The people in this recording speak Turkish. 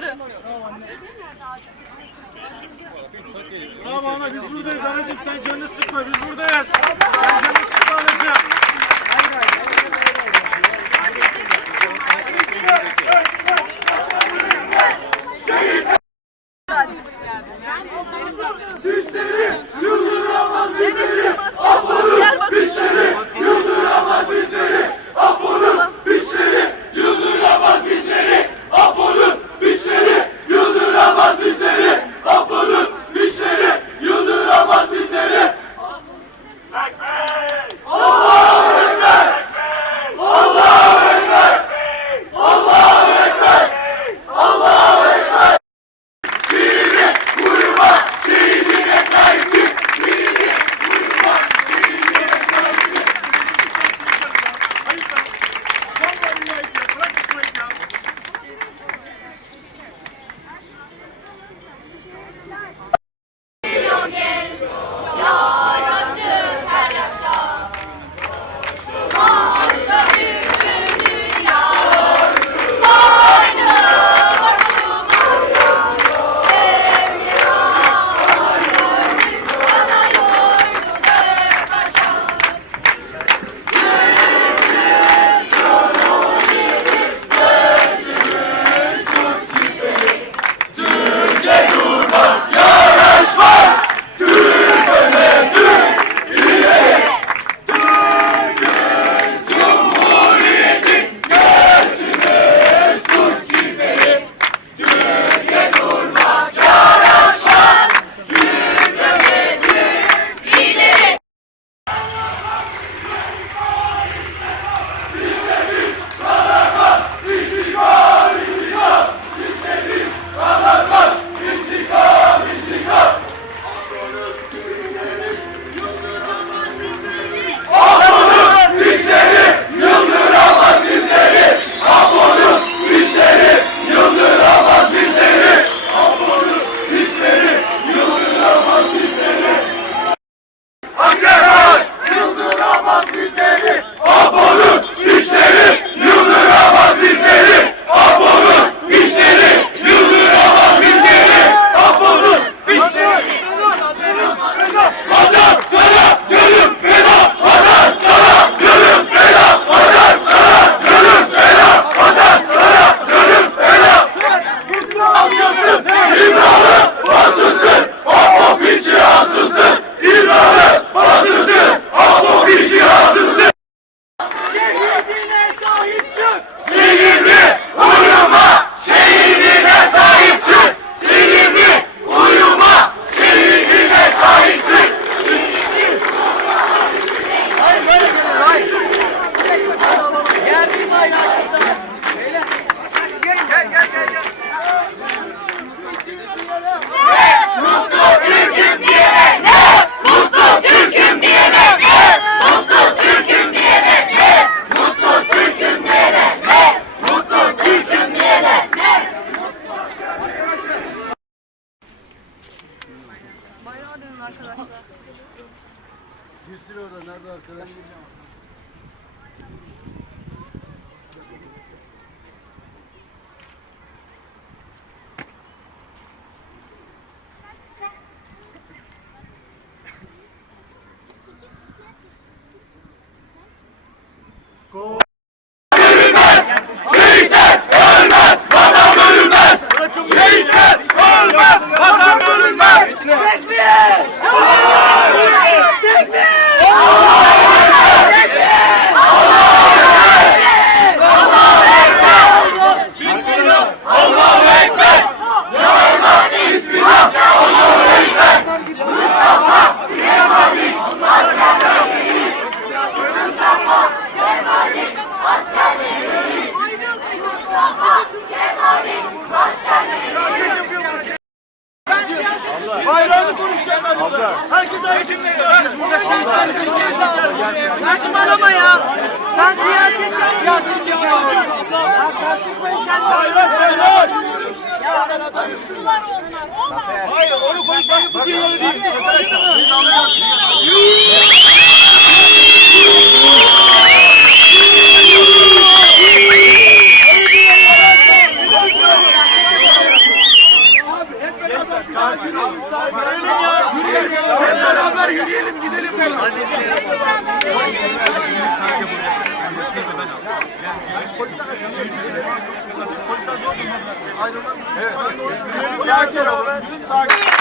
çocukları. Bravo ana biz buradayız anacığım sen canını sıkma biz buradayız. Sen canını sıkma anacığım. Gel Bayrağa dönün arkadaşlar. Girsin orada nerede arkadaş? Saçmalama ya. Sen siyaset yap. Siyaset yapıyoruz. Bayrak bayrak. Hayır onu konuşmayın. Bu değil onu değil. Evet. Sakin olun. Sakin.